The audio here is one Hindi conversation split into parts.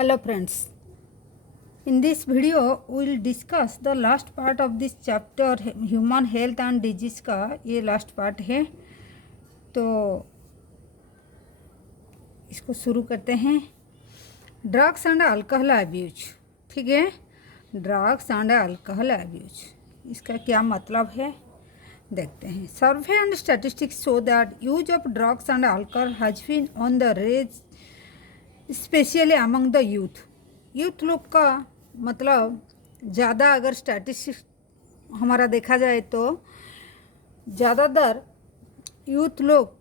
Hello friends, in this video we will discuss the last part of this chapter human health and disease का ये last part है। तो इसको शुरू करते हैं। ड्रग्स एंड अल्कोहल अब्यूज, ठीक है। ड्रग्स एंड अल्कोहल अब्यूज, इसका क्या मतलब है देखते हैं। Survey and statistics show that use of drugs and alcohol has been on the rise specially among the youth लोग का मतलब ज़्यादा अगर स्टैटिस्टिक्स हमारा देखा जाए तो ज़्यादातर यूथ लोग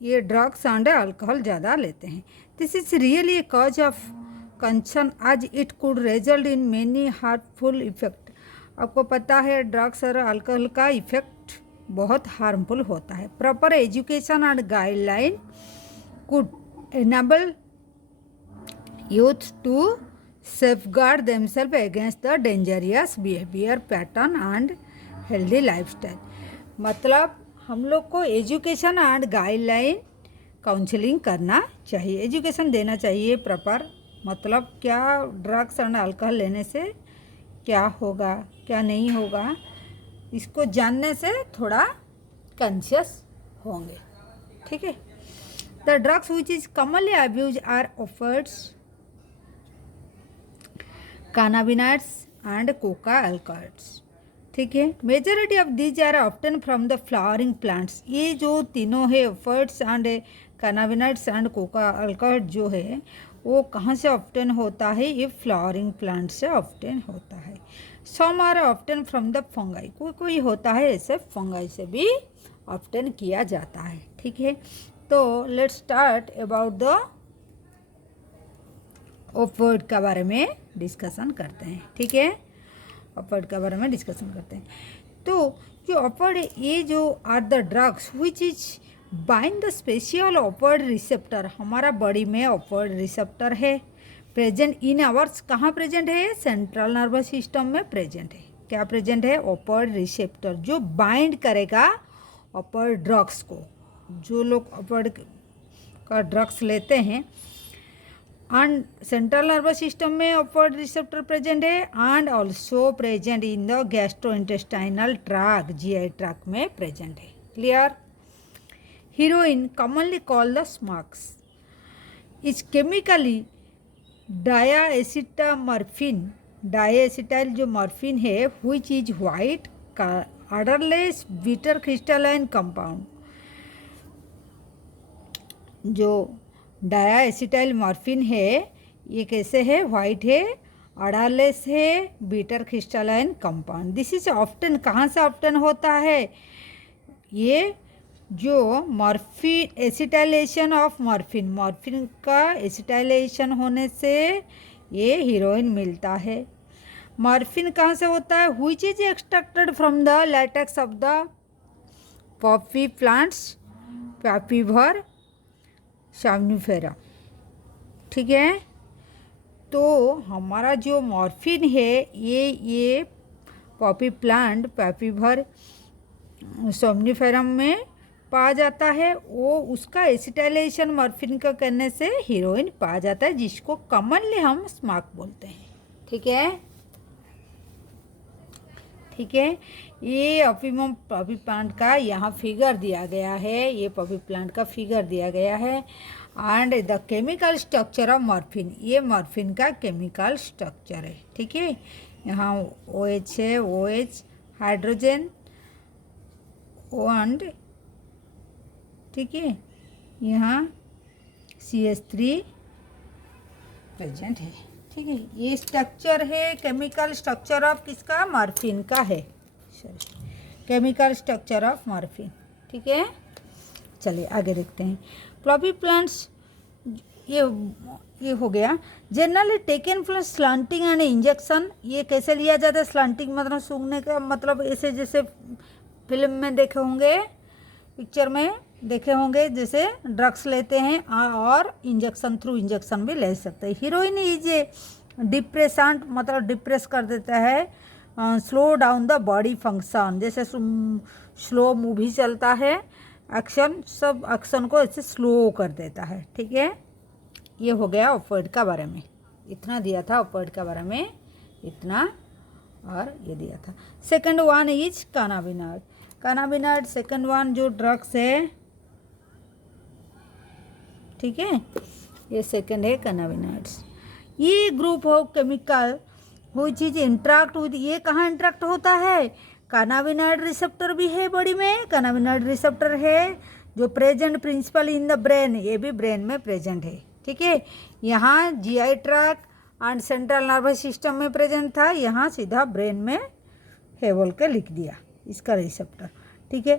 ये ड्रग्स एंड अल्कोहल ज़्यादा लेते हैं। This is really a cause of concern as it could result in many harmful effect. आपको पता है ड्रग्स और अल्कोहल का इफ़ेक्ट बहुत हार्मफुल होता है। Proper education and guideline could enable youth to safeguard themselves against the dangerous behavior pattern and healthy lifestyle। मतलब हम लोग को एजुकेशन एंड गाइडलाइन काउंसलिंग करना चाहिए, एजुकेशन देना चाहिए प्रॉपर। मतलब क्या ड्रग्स एंड अल्कोहल लेने से क्या होगा क्या नहीं होगा, इसको जानने से थोड़ा कॉन्शियस होंगे, ठीक है। The drugs which is commonly abuse are opioids cannabinoids and coca alkaloids, ठीक है। Majority of these are often from the flowering plants. ये जो तीनों है opioids and cannabinoids and coca alkaloid जो है वो कहाँ से ऑफ्टन होता है, ये फ्लावरिंग प्लांट से ऑफ्टन होता है। Some are often from the fungi, कोई कोई होता है ऐसे फंगाई से भी ऑफ्टन किया जाता है, ठीक है। तो let's start about the offered के बारे में डिस्कशन करते हैं, ठीक है। ऑफर्ड के बारे में डिस्कशन करते हैं। तो जो ऑफर्ड ये जो are the drugs which is bind the special offered receptor, हमारा बॉडी में ऑफर्ड रिसेप्टर है प्रेजेंट इन आवर्स। कहाँ प्रेजेंट है, सेंट्रल नर्वस सिस्टम में प्रेजेंट है। क्या प्रेजेंट है, ऑफर्ड रिसेप्टर जो बाइंड करेगा ऑफर्ड ड्रग्स को। जो लोग ऑफर्ड का ड्रग्स लेते हैं एंड सेंट्रल नर्वस सिस्टम में ऑफर्ड रिसेप्टर प्रेजेंट है and also present in the gastrointestinal tract, GI tract में प्रेजेंट है। Clear. Heroin commonly called the smacks is chemically diacetylmorphine. Diacetyl जो मॉर्फिन है which is white odourless bitter crystalline compound. जो डायाएसिटाइल मॉर्फिन है ये कैसे है, वाइट है, ऑर्डरलेस है, bitter crystalline compound. This is often, कहाँ से ऑफ्टन होता है, ये जो morphine acetylation of morphine, morphine का एसिटाइलेशन होने से ये हीरोइन मिलता है। मॉर्फिन कहाँ से होता है, which is extracted from the latex of the poppy plants, papaver somniferum, ठीक है। तो हमारा जो मॉर्फिन है ये पॉपी प्लांट पापीवर सॉम्निफेरम में पाया जाता है। वो उसका एसिटाइलेशन मॉर्फिन का करने से हीरोइन पाया जाता है, जिसको कॉमनली हम स्मॉक बोलते हैं, ठीक है। ठीक है, ये ऑपिमम पॉपी प्लांट का यहाँ फिगर दिया गया है, ये पॉपी प्लांट का फिगर दिया गया है। And the chemical structure of morphine, ये मॉर्फिन का केमिकल स्ट्रक्चर है, ठीक है। यहाँ OH है, OH हाइड्रोजन एंड, ठीक है, यहाँ CH3 प्रेजेंट है, ठीक है। ये स्ट्रक्चर है केमिकल स्ट्रक्चर ऑफ किसका, मॉर्फिन का है, sorry chemical structure of morphine, ठीक है। चलिए आगे देखते हैं। पॉपी प्लांट्स ये हो गया। Generally taken from slanting and injection, ये कैसे लिया जाता है, स्लांटिंग मतलब सूंघने का मतलब ऐसे जैसे फिल्म में देखे होंगे, पिक्चर में देखे होंगे जैसे ड्रग्स लेते हैं, और इंजेक्शन थ्रू इंजेक्शन भी ले सकते हैं। हीरोइन इज ए डिप्रेसेंट, मतलब डिप्रेस कर देता है, slow down the body function, जैसे स्लो मूवी चलता है, एक्शन सब एक्शन को ऐसे स्लो कर देता है, ठीक है। ये हो गया ऑफर्ड का बारे में, इतना दिया था ओपियोइड के बारे में, इतना, और ये दिया था। Second one is cannabinoid. Cannabinoid second one जो ड्रग्स है, ठीक है, ये सेकंड है कैनाबिनॉइड्स। ये ग्रुप ऑफ केमिकल कोई चीज़ इंट्रैक्ट हुई, ये कहाँ इंट्रैक्ट होता है, कैनाबिनॉइड रिसेप्टर भी है बॉडी में, कैनाबिनॉइड रिसेप्टर है जो present principal in the brain, ये भी ब्रेन में प्रेजेंट है, ठीक है। यहाँ GI tract and central nervous system में प्रेजेंट था, यहाँ सीधा ब्रेन में है बोल के लिख दिया इसका रिसेप्टर, ठीक है।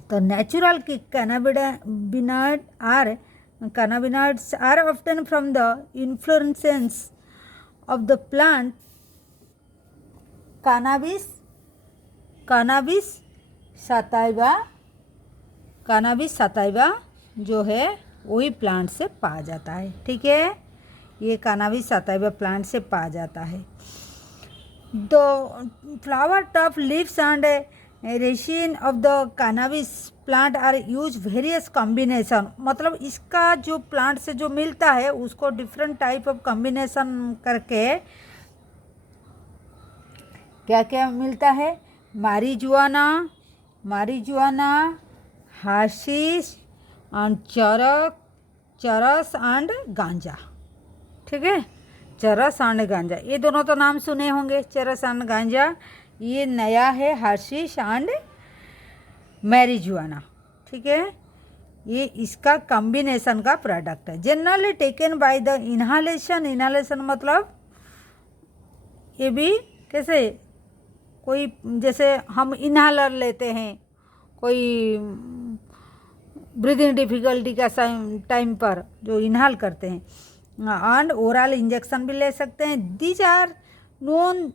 तो natural cannabinoids are often from the inflorescence of the plant cannabis sativa जो है वही प्लांट से पाया जाता है, ठीक है। ये cannabis sativa प्लांट से पाया जाता है। The flower top leaves and resin of the cannabis plant are used various combination, मतलब इसका जो प्लांट से जो मिलता है उसको डिफरेंट टाइप ऑफ कॉम्बिनेशन करके क्या क्या मिलता है, marijuana, हाशिश एंड चरस एंड गांजा, ठीक है। चरस एंड गांजा, ये दोनों तो नाम सुने होंगे, चरस एंड गांजा। ये नया है हाशिश एंड मैरिजुआना, ठीक है। ये इसका कॉम्बिनेशन का प्रोडक्ट है। जनरली टेकन बाय द इनहालेशन मतलब ये भी कैसे, कोई जैसे हम इनहालर लेते हैं, कोई ब्रीदिंग डिफिकल्टी का टाइम पर जो इनहाल करते हैं, एंड ओरल इंजेक्शन भी ले सकते हैं। These are known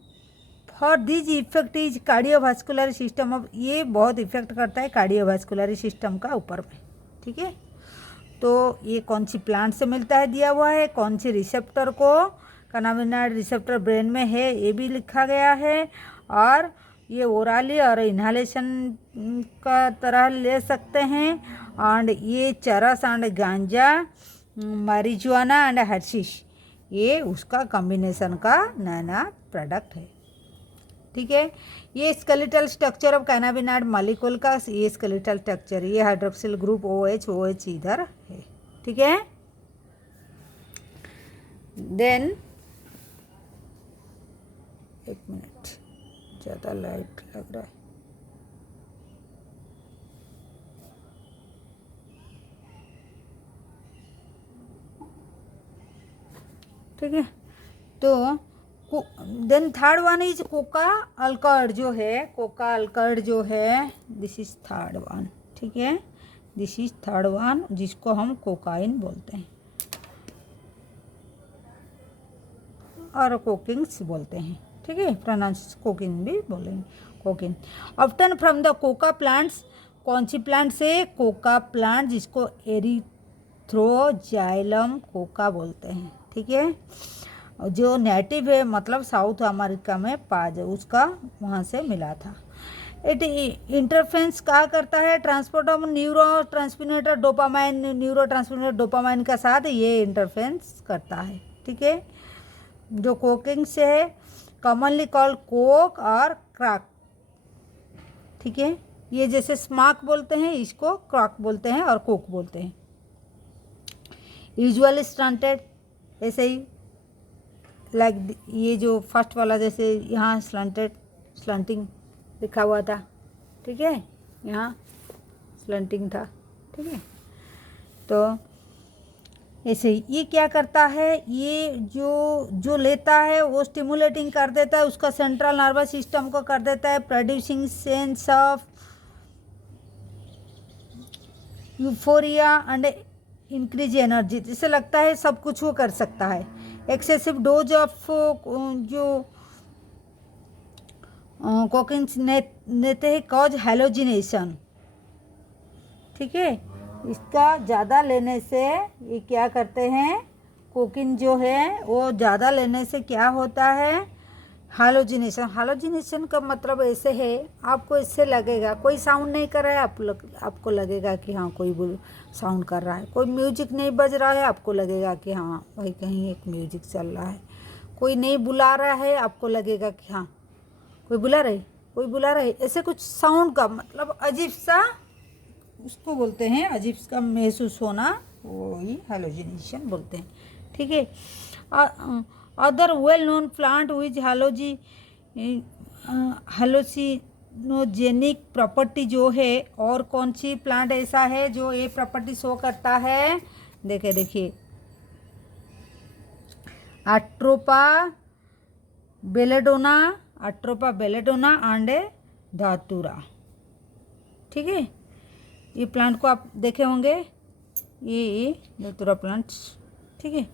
for this effect is cardiovascular system of, ये बहुत इफेक्ट करता है कार्डियोवास्कुलर सिस्टम का ऊपर में, ठीक है। तो ये कौन सी प्लांट से मिलता है दिया हुआ है, कौन सी रिसेप्टर को, कैनाबिनॉइड रिसेप्टर ब्रेन में है ये भी लिखा गया है, और ये ओरली और इनहालेशन का तरह ले सकते हैं। एंड ये चरस एंड गांजा, marijuana एंड हर्शिश, ये उसका कॉम्बिनेशन का नया प्रोडक्ट है, ठीक है। ये skeletal structure of cannabinoid molecule का ये स्केलेटल स्ट्रक्चर, ये हाइड्रोक्सिल ग्रुप OH इधर है, ठीक है। देन एक मिनट, ज़्यादा लाइट लग रहा है, ठीक है। तो then third one is coca अल्कॉइड जो है, कोका अल्कॉइड जो है, दिस इज थर्ड वन, ठीक है। दिस इज थर्ड वन जिसको हम कोकाइन बोलते हैं और कोकिंग्स बोलते हैं, ठीक है। प्रोनाउंस कोकिन भी बोलेंगे, cocaine. Often from the Coca plants, कौन सी प्लांट से, कोका प्लांट जिसको एरिथ्रोजाइलम कोका बोलते हैं, ठीक है। जो नेटिव है मतलब साउथ अमेरिका में पाया, उसका वहाँ से मिला था। इट इंटरफेरेंस क्या करता है, transport of neuro transmitter dopamine के साथ ये इंटरफेरेंस करता है, ठीक है। जो कोकिंग से है, कॉमनली कॉल्ड कोक और क्रैक, ठीक है। ये जैसे स्माक बोलते हैं, इसको क्रैक बोलते हैं और कोक बोलते हैं। यूजुअली स्टंटेड, ऐसे ही लाइक ये जो फर्स्ट वाला जैसे यहाँ स्लंटिंग लिखा हुआ था, ठीक है, यहाँ स्लंटिंग था, ठीक है। तो ऐसे ही ये क्या करता है, ये जो लेता है वो स्टिमुलेटिंग कर देता है, उसका सेंट्रल नर्वस सिस्टम को कर देता है producing sense of euphoria and increase energy, जिससे लगता है सब कुछ वो कर सकता है। एक्सेसिव डोज ऑफ जो कोकिन्स लेते हैं कॉज हैलोजिनेशन, ठीक है। इसका ज़्यादा लेने से ये क्या करते हैं, कोकिन जो है वो ज़्यादा लेने से क्या होता है, हालोजिनेशन, हालोजिनेशन का मतलब ऐसे है, आपको इससे लगेगा कोई साउंड नहीं कर रहा है, आपको लगेगा कि हाँ कोई साउंड कर रहा है। कोई म्यूजिक नहीं बज रहा है, आपको लगेगा कि हाँ भाई कहीं एक म्यूजिक चल रहा है। कोई नहीं बुला रहा है, आपको लगेगा कि हाँ कोई बुला रहे, कोई बुला रहे। ऐसे कुछ साउंड का मतलब अजीब सा, उसको बोलते हैं अजीब सा महसूस होना, वही हालोजिनेशन बोलते हैं। ठीक है। Other well known plant which hallucinogenic property जो है, और कौन सी प्लांट ऐसा है जो ये प्रॉपर्टी शो करता है? देखिए अट्रोपा बेलेडोना, अट्रोपा बेलेडोना एंड धातुरा। ठीक है, ये प्लांट को आप देखे होंगे, ये धातुरा प्लांट्स। ठीक है,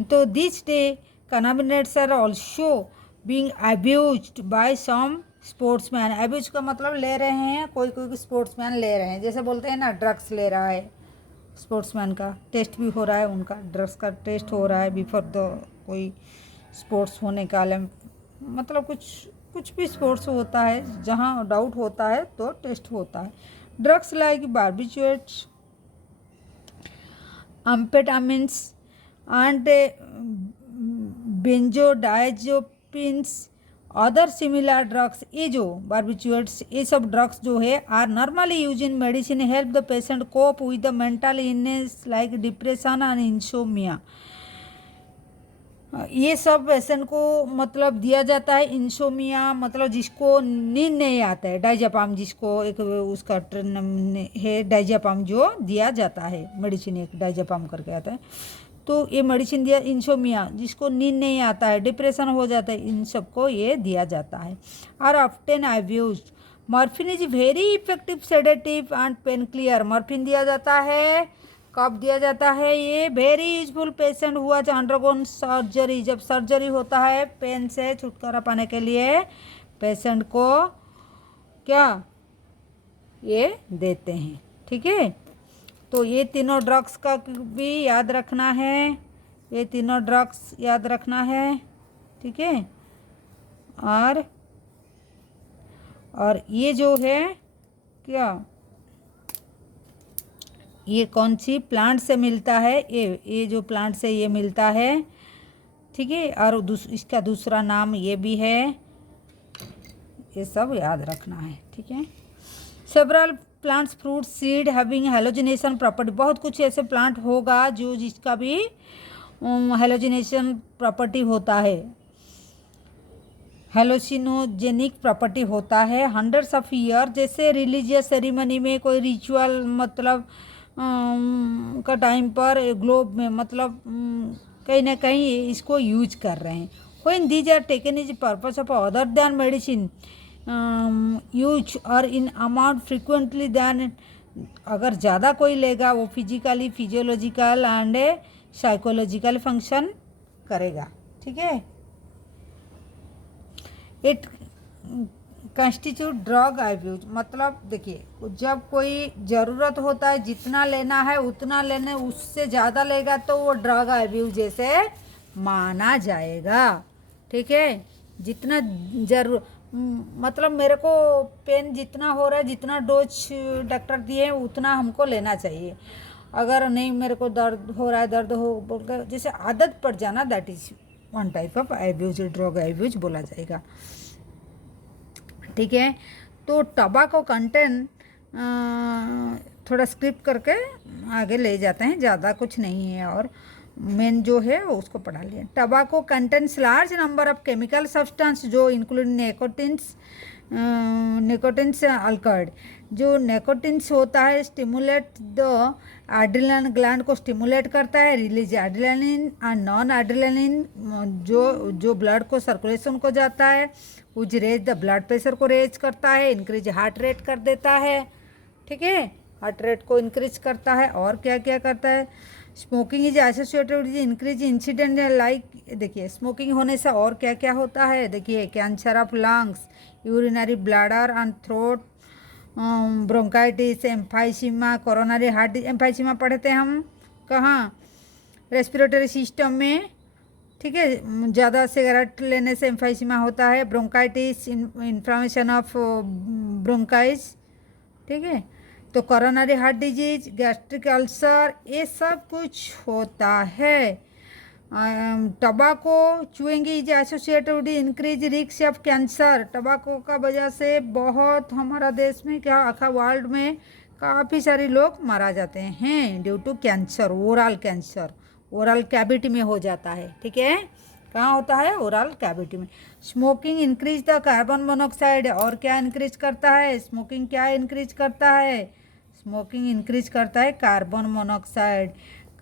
तो this day cannabinoids are also being abused by some sportsman. Abuse का मतलब ले रहे हैं, कोई कोई स्पोर्ट्समैन ले रहे हैं, जैसे बोलते हैं ना ड्रग्स ले रहा है स्पोर्ट्समैन का टेस्ट भी हो रहा है, उनका ड्रग्स का टेस्ट हो रहा है बिफोर द कोई स्पोर्ट्स होने का मतलब कुछ भी स्पोर्ट्स होता है जहाँ डाउट होता है तो टेस्ट होता है। Drugs like barbiturates, amphetamines and benzodiazepines, other similar drugs, ये जो बार्बिट्यूट्स ये सब ड्रग्स जो है are normally use in medicine help the patient cope with the mental illness like depression and insomnia. ये सब पेशेंट को मतलब दिया जाता है। इंसोमिया मतलब जिसको नींद नहीं आता है, डाइजापाम जिसको एक उसका है, डाइजापाम जो दिया जाता है मेडिसिन, एक डाइजापाम करके आता है, तो ये मेडिसिन दिया। इंसोमिया जिसको नींद नहीं आता है, डिप्रेशन हो जाता है, इन सबको ये दिया जाता है। और often abused, morphine is very effective sedative and pain killer. Morphine दिया जाता है, कब दिया जाता है? ये वेरी यूजफुल पेशेंट हुआ जो अंडरगोन सर्जरी, जब सर्जरी होता है पेन से छुटकारा पाने के लिए पेशेंट को क्या ये देते हैं। ठीक है, तो ये तीनों ड्रग्स का भी याद रखना है, ये तीनों ड्रग्स याद रखना है। ठीक है, और ये जो है क्या, ये कौन सी प्लांट से मिलता है? ये जो प्लांट से ये मिलता है। ठीक है, और इसका दूसरा नाम ये भी है, ये सब याद रखना है। ठीक है, several plants fruit seed having halogenation property, बहुत कुछ ऐसे प्लांट होगा जो जिसका भी हेलोजिनेशन प्रॉपर्टी होता है, हेलोसिनोजेनिक प्रॉपर्टी होता है। हंड्रेड्स ऑफ ईयर, जैसे रिलीजियस सेरेमनी में कोई रिचुअल मतलब का टाइम पर ग्लोब में मतलब कहीं ना कहीं इसको यूज कर रहे हैं। When these are taken is purpose of other than medicine use और इन अमाउंट फ्रिक्वेंटली दैन, अगर ज़्यादा कोई लेगा वो physically physiological and psychological function करेगा। ठीक है, इट कंस्टिट्यूट ड्रग अब्यूज, मतलब देखिए जब कोई ज़रूरत होता है जितना लेना है उतना लेने, उससे ज़्यादा लेगा तो वो ड्रग अब्यूज जैसे माना जाएगा। ठीक है, जितना मतलब मेरे को पेन जितना हो रहा है, जितना डोज डॉक्टर दिए हैं उतना हमको लेना चाहिए। अगर नहीं मेरे को दर्द हो रहा है, दर्द हो बोलकर जैसे आदत पड़ जाना, that is one type of abuse, drug abuse बोला जाएगा। ठीक है, तो टबाको कंटेंट थोड़ा स्क्रिप्ट करके आगे ले जाते हैं, ज़्यादा कुछ नहीं है, और मेन जो है उसको पढ़ा लिया। टबाको contents large number of chemical substance जो इंक्लूड निकोटिन्स अल्कॉइड, जो निकोटिन्स होता है स्टिमुलेट द एड्रेनलिन ग्लैंड को स्टिमुलेट करता है, release adrenaline and non adrenaline जो ब्लड को सर्कुलेशन को जाता है, उज रेज द ब्लड प्रेशर को रेज करता है, इंक्रीज हार्ट रेट कर देता है। ठीक है, हार्ट रेट को इंक्रीज करता है, और क्या क्या करता है? Smoking is associated with increase incident like, देखिए स्मोकिंग होने से और क्या क्या होता है? देखिए cancer of lungs, urinary bladder and throat, bronchitis, emphysema, coronary heart, emphysema पढ़ते हम कहाँ? रेस्पिरेटरी सिस्टम में, ठीक है। ज़्यादा सिगरेट लेने से एम्फाइसीमा होता है, ब्रोंकाइटिस, इन्फ्लामेशन ऑफ ब्रोंकाइस, ठीक है। तो coronary heart disease, gastric ulcer, ये सब कुछ होता है। Tobacco chewing is associated with increase risk of cancer. Tobacco का वजह से बहुत हमारा देश में क्या आखा वर्ल्ड में काफ़ी सारे लोग मारा जाते हैं due to cancer, oral cancer, oral cavity में हो जाता है, ठीक है। कहाँ होता है? ओरल कैविटी में। Smoking increase the carbon monoxide, और क्या इंक्रीज करता है? स्मोकिंग क्या इंक्रीज करता है? स्मोकिंग इंक्रीज करता है carbon monoxide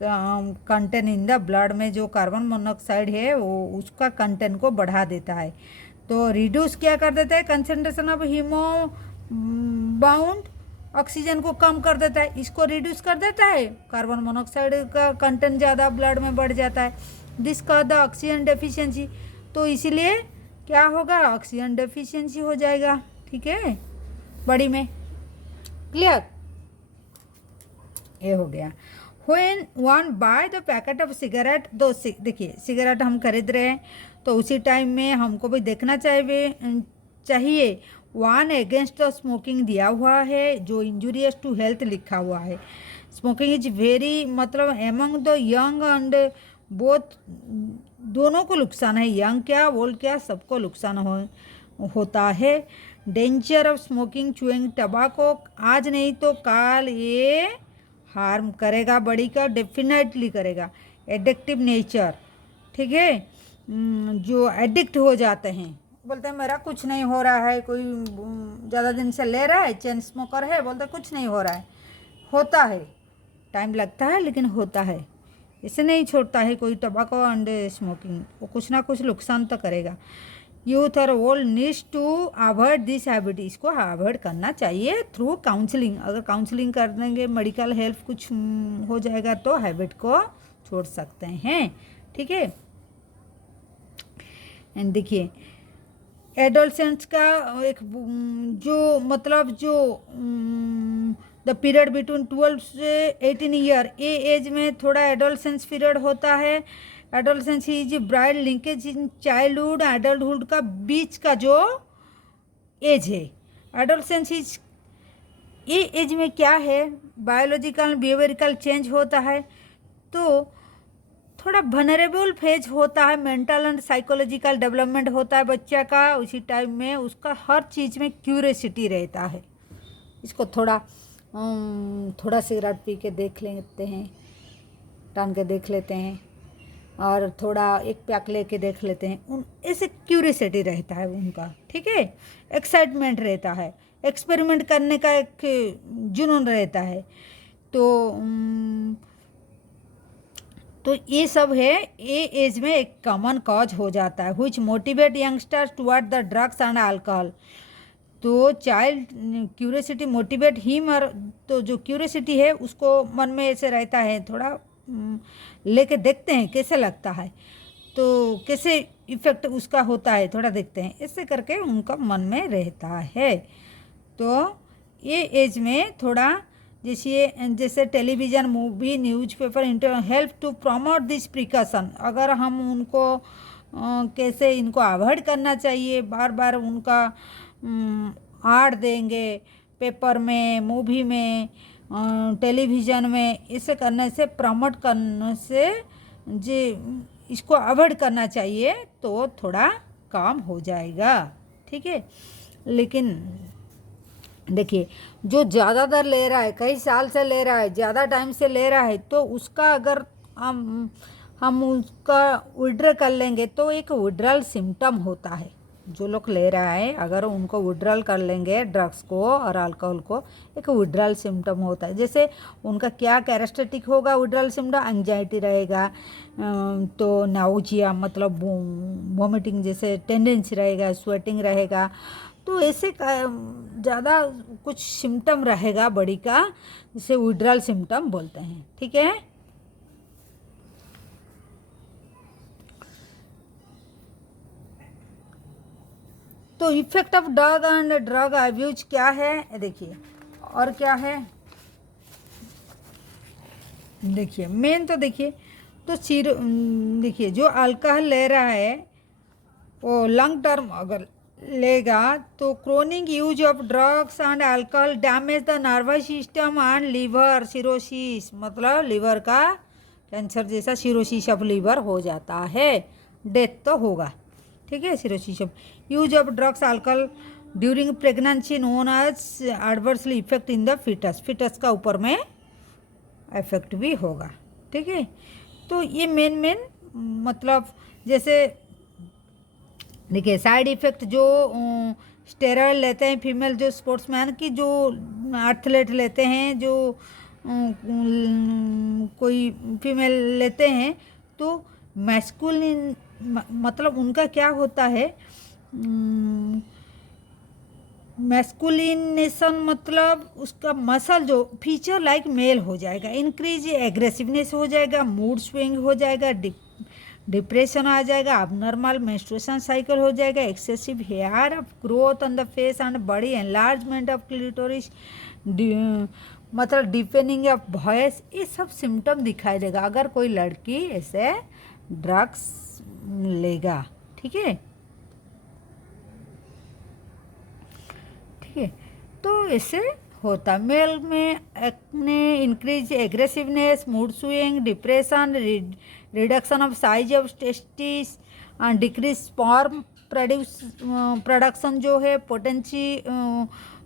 content in the blood में। जो कार्बन मोनोऑक्साइड है वो उसका कंटेंट को बढ़ा देता है। तो रिड्यूस क्या कर देता है? Concentration of haemo bound oxygen को कम कर देता है, इसको रिड्यूस कर देता है। कार्बन मोनोऑक्साइड का कंटेंट ज़्यादा ब्लड में बढ़ जाता है, this cause the oxygen deficiency. तो इसीलिए क्या होगा? ऑक्सीजन डेफिशिएंसी हो जाएगा, ठीक है, बॉडी में। क्लियर? ये हो गया। When one buy the packet of cigarette, दो देखिए सिगरेट हम खरीद रहे हैं तो उसी टाइम में हमको भी देखना चाहिए वन अगेंस्ट द स्मोकिंग दिया हुआ है, जो इंजूरियस टू हेल्थ लिखा हुआ है। स्मोकिंग इज वेरी मतलब among the young and both, दोनों को नुकसान है, यंग क्या ओल्ड क्या सबको नुकसान होता है। डेंजर ऑफ स्मोकिंग चुइंग टबाको, आज नहीं तो कल ये हार्म करेगा बॉडी का, डेफिनेटली करेगा। एडिक्टिव नेचर, ठीक है, जो एडिक्ट हो जाते हैं, बोलते हैं मेरा कुछ नहीं हो रहा है, कोई ज़्यादा दिन से ले रहा है, चेन स्मोकर है, बोलते कुछ नहीं हो रहा है, होता है, टाइम लगता है लेकिन होता है, इसे नहीं छोड़ता है कोई टबाको एंड स्मोकिंग, वो कुछ ना कुछ नुकसान तो करेगा। यूथ और old needs to avoid this habit, इसको अवॉइड करना चाहिए थ्रू काउंसलिंग। अगर काउंसलिंग कर देंगे, मेडिकल हेल्प कुछ हो जाएगा तो हैबिट को छोड़ सकते हैं, ठीक है। एंड देखिए एडोलसेंट्स का एक जो मतलब जो द पीरियड बिटवीन 12 से 18 ईयर, ये एज में थोड़ा एडोलसेंस पीरियड होता है। Adolescence is bright linkage in childhood adulthood का बीच का जो एज है। एडोलसेंस इज, ये एज में क्या है, बायोलॉजिकल बिहेवियरिकल चेंज होता है, तो थोड़ा वनरेबल फेज होता है, मेंटल एंड साइकोलॉजिकल डेवलपमेंट होता है बच्चा का। उसी टाइम में उसका हर चीज़ में क्यूरियोसिटी रहता है। इसको थोड़ा सिगरेट पी के देख लेते हैं, टान के देख लेते हैं, और थोड़ा एक पैक लेके देख लेते हैं, उन ऐसे क्यूरियोसिटी रहता है उनका, ठीक है, एक्साइटमेंट रहता है, एक्सपेरिमेंट करने का एक जुनून रहता है। तो ये सब है, ये एज में एक कॉमन कॉज हो जाता है which motivate youngsters toward the drugs and alcohol. तो चाइल्ड क्यूरियोसिटी मोटिवेट हिम, और तो जो क्यूरियोसिटी है उसको मन में ऐसे रहता है, थोड़ा लेके देखते हैं कैसे लगता है, तो कैसे इफ़ेक्ट उसका होता है, थोड़ा देखते हैं, ऐसे करके उनका मन में रहता है। तो ये एज में थोड़ा जैसे television, movie, newspaper, internet help to promote this precaution. अगर हम उनको कैसे इनको अवॉइड करना चाहिए, बार बार उनका आड़ देंगे पेपर में, मूवी में, टेलीविज़न में, इसे करने से, प्रमोट करने से जी इसको अवॉइड करना चाहिए तो थोड़ा काम हो जाएगा, ठीक है। लेकिन देखिए जो ज़्यादातर ले रहा है, कई साल से ले रहा है, ज़्यादा टाइम से ले रहा है, तो उसका अगर हम उसका विड्रॉ कर लेंगे तो एक विड्रॉल सिम्टम होता है। जो लोग ले रहा है अगर उनको विड्रॉल कर लेंगे ड्रग्स को और अल्कोहल को, एक विड्रॉल सिम्टम होता है। जैसे उनका क्या कैरेक्टरिस्टिक होगा विड्रॉल सिम्टम, एंजाइटी रहेगा, तो नाउजिया मतलब वॉमिटिंग जैसे टेंडेंसी रहेगा, स्वेटिंग रहेगा, तो ऐसे ज़्यादा कुछ सिम्टम रहेगा बॉडी का, जिसे विड्रॉल सिम्टम बोलते हैं, ठीक है। तो effect of drug and drug abuse क्या है, देखिए, और क्या है, देखिए मेन तो देखिए तो देखिए जो अल्कोहल ले रहा है वो लॉन्ग टर्म अगर लेगा तो chronic use of drugs and alcohol damage the nervous system and liver cirrhosis, मतलब लीवर का कैंसर जैसा सिरोसिस ऑफ लीवर हो जाता है, डेथ तो होगा। ठीक है, cirrhosis of use of drugs alcohol during pregnancy known as adversely effect in the foetus, foetus का ऊपर में इफेक्ट भी होगा। ठीक है, तो ये मेन मतलब जैसे देखिए साइड इफ़ेक्ट जो स्टेरॉयड लेते हैं फीमेल जो स्पोर्ट्समैन की, जो एथलीट लेते हैं, जो कोई फीमेल लेते हैं, तो मैस्कुलिन मतलब उनका क्या होता है, मैस्कुलिनेशन मतलब उसका मसल जो फीचर लाइक मेल हो जाएगा, इंक्रीज एग्रेसिवनेस हो जाएगा, मूड स्विंग हो जाएगा, डिप्रेशन आ जाएगा, अबनॉर्मल मेंस्ट्रुएशन साइकिल हो जाएगा, excessive hair of growth on the face and body, enlargement of clitoris, मतलब डिपेनिंग ऑफ वॉइस, ये सब सिम्टम दिखाई देगा अगर कोई लड़की ऐसे ड्रग्स लेगा। ठीक है, ठीक है, तो इससे होता मेल में acne, increase aggressiveness, mood swing, depression, reduction of size of testis and decrease sperm production जो है, पोटेंसी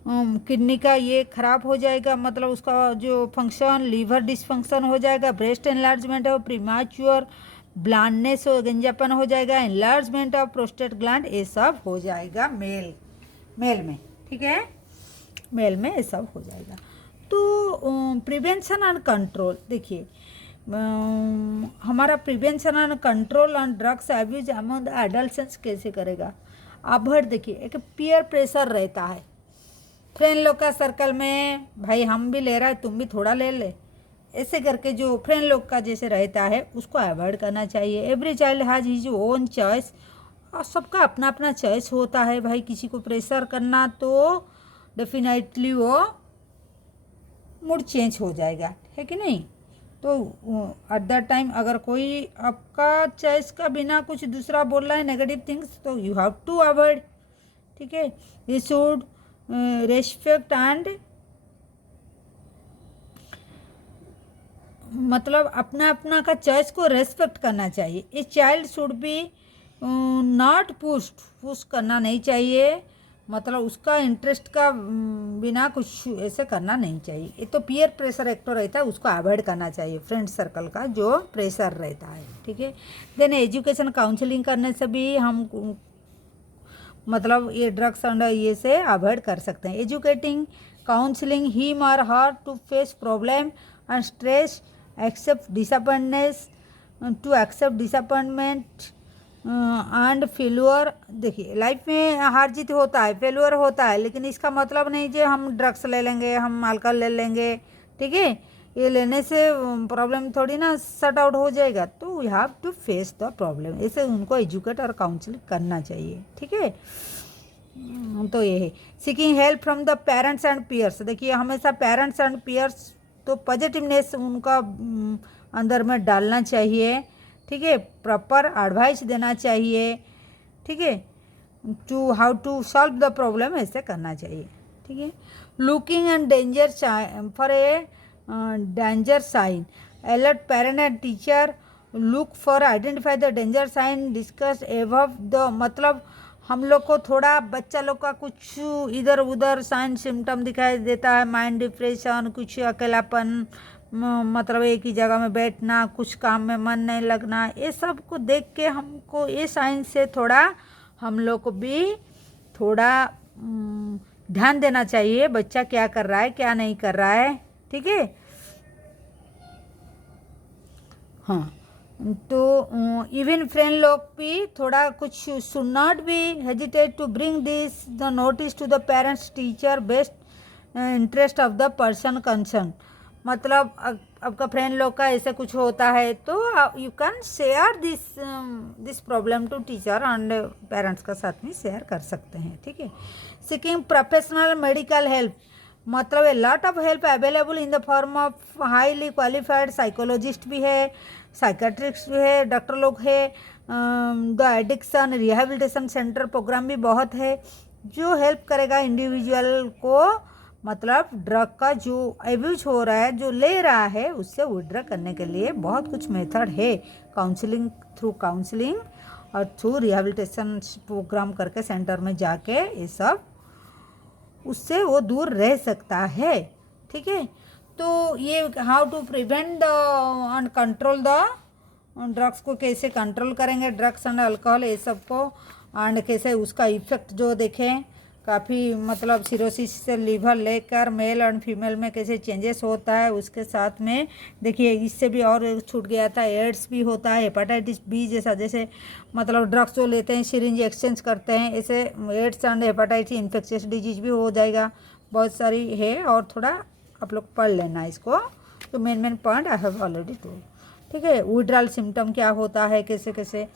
किडनी का ये खराब हो जाएगा, मतलब उसका जो फंक्शन, लीवर डिसफंक्शन हो जाएगा, ब्रेस्ट एनलार्जमेंट हो, प्रीमैच्योर ब्लाइंडनेस हो, गंजापन हो जाएगा, एनलार्जमेंट ऑफ प्रोस्टेट ग्लैंड, ये सब हो जाएगा मेल में। ठीक है, मेल में ये सब हो जाएगा। तो प्रिवेंशन एंड कंट्रोल, देखिए हमारा prevention and control on drugs abuse among the adults कैसे करेगा। अभर देखिए एक पीयर प्रेशर रहता है, फ्रेंड लोग का सर्कल में, भाई हम भी ले रहा है तुम भी थोड़ा ले ले, ऐसे करके जो फ्रेंड लोग का जैसे रहता है उसको अवॉइड करना चाहिए। Every child has his own choice, और सबका अपना अपना चॉइस होता है भाई, किसी को प्रेशर करना तो डेफिनेटली वो मूड चेंज हो जाएगा, है कि नहीं। तो एट दैट टाइम अगर कोई आपका चॉइस का बिना कुछ दूसरा बोल रहा है नेगेटिव थिंग्स, तो यू हैव टू अवॉइड। ठीक है, यू शुड रेस्पेक्ट एंड मतलब अपना अपना का चॉइस को रेस्पेक्ट करना चाहिए। A child should be not push करना नहीं चाहिए, मतलब उसका इंटरेस्ट का बिना कुछ ऐसे करना नहीं चाहिए। ये तो पीयर प्रेशर एक तो रहता है, उसको अवॉइड करना चाहिए, फ्रेंड सर्कल का जो प्रेशर रहता है। ठीक है, देन एजुकेशन काउंसलिंग करने से भी हम मतलब ये ड्रग्स एंड ये से अवॉइड कर सकते हैं। एजुकेटिंग काउंसलिंग हिम और her to face problem and stress, accept disappointness, to accept disappointment and failure. देखिए लाइफ में हार जीत होता है, फेल्यूर होता है, लेकिन इसका मतलब नहीं कि हम ड्रग्स ले लेंगे, हम अल्कोहल ले लेंगे। ठीक है, ये लेने से प्रॉब्लम थोड़ी ना सट आउट हो जाएगा, तो we have to face the problem, ऐसे उनको एजुकेट और काउंसिल करना चाहिए। ठीक है, तो ये है seeking help from the parents and peers. देखिए हमेशा पेरेंट्स एंड पीयर्स तो पॉजिटिवनेस उनका अंदर में डालना चाहिए। ठीक है, प्रॉपर एडवाइस देना चाहिए। ठीक है, to how to solve the problem ऐसे करना चाहिए। ठीक है, looking and danger for a danger sign, alert parent and teacher look for identify the danger sign discuss above the, मतलब हम लोग को थोड़ा बच्चा लोग का कुछ इधर उधर साइन सिम्टम दिखाई देता है, माइंड डिप्रेशन, कुछ अकेलापन, मतलब एक ही जगह में बैठना, कुछ काम में मन नहीं लगना, ये सब को देख के हमको ये साइन से थोड़ा हम लोग को भी थोड़ा ध्यान देना चाहिए, बच्चा क्या कर रहा है क्या नहीं कर रहा है। ठीक है, हाँ, तो इवन फ्रेंड लोग भी थोड़ा कुछ should not be hesitate to bring this the notice to the parents teacher best interest of the person concern. मतलब आपका फ्रेंड लोग का ऐसे कुछ होता है तो you can share this problem to teacher and parents का साथ में शेयर कर सकते हैं। ठीक है, सीकिंग प्रोफेशनल मेडिकल हेल्प, मतलब a lot of help available in the form of highly qualified psychologist भी है, साइकेट्रिस्ट है, डॉक्टर लोग है, the addiction rehabilitation centre programme भी बहुत है जो हेल्प करेगा इंडिविजुअल को, मतलब ड्रग का जो एब्यूज हो रहा है, जो ले रहा है, उससे विड्रॉ करने के लिए बहुत कुछ मेथड है। काउंसलिंग, थ्रू काउंसलिंग और थ्रू रिहेबिलिटेशन प्रोग्राम करके सेंटर में जाके ये सब उससे वो दूर रह सकता है। ठीक है, तो ये how to prevent and control the drugs को कैसे कंट्रोल करेंगे, ड्रग्स एंड अल्कोहल ये सब को, एंड कैसे उसका इफेक्ट जो देखें काफ़ी, मतलब सिरोसिस से लिवर लेकर मेल एंड फीमेल में कैसे चेंजेस होता है। उसके साथ में देखिए इससे भी और छूट गया था, एड्स भी होता है, हेपेटाइटिस बी जैसा, जैसे मतलब ड्रग्स जो लेते हैं सिरिंज एक्सचेंज करते हैं, ऐसे AIDS and hepatitis infectious disease भी हो जाएगा। बहुत सारी है और थोड़ा आप लोग पढ़ लेना इसको, तो main point I have already told. ठीक है, विड्रॉल सिम्टम क्या होता है, कैसे कैसे,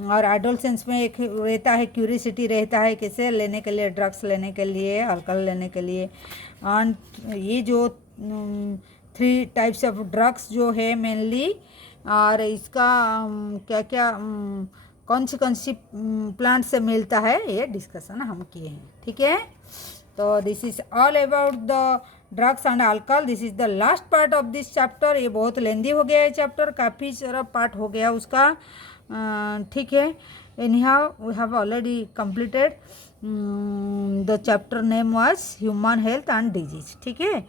और एडोलसेंस में एक रहता है क्यूरियोसिटी रहता है कैसे लेने के लिए, ड्रग्स लेने के लिए, अल्कोहल लेने के लिए। एंड ये जो 3 टाइप्स ऑफ ड्रग्स जो है मेनली, और इसका क्या क्या कौन सी प्लांट से मिलता है, ये डिस्कशन हम किए हैं। ठीक है, तो this is all about the drugs and alcohol. This is the last part of this chapter. ये बहुत लेंदी हो गया है चैप्टर, काफ़ी सारा पार्ट हो गया उसका। ठीक है, anyhow we have already completed the chapter name was human health and disease। ठीक है,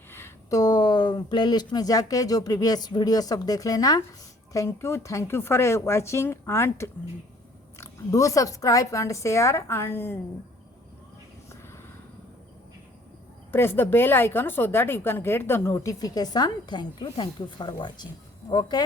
तो प्लेलिस्ट में जाके जो प्रीवियस वीडियो सब देख लेना। Thank you for watching and do subscribe and share and press the bell icon so that you can get the notification. Thank you for watching. Okay.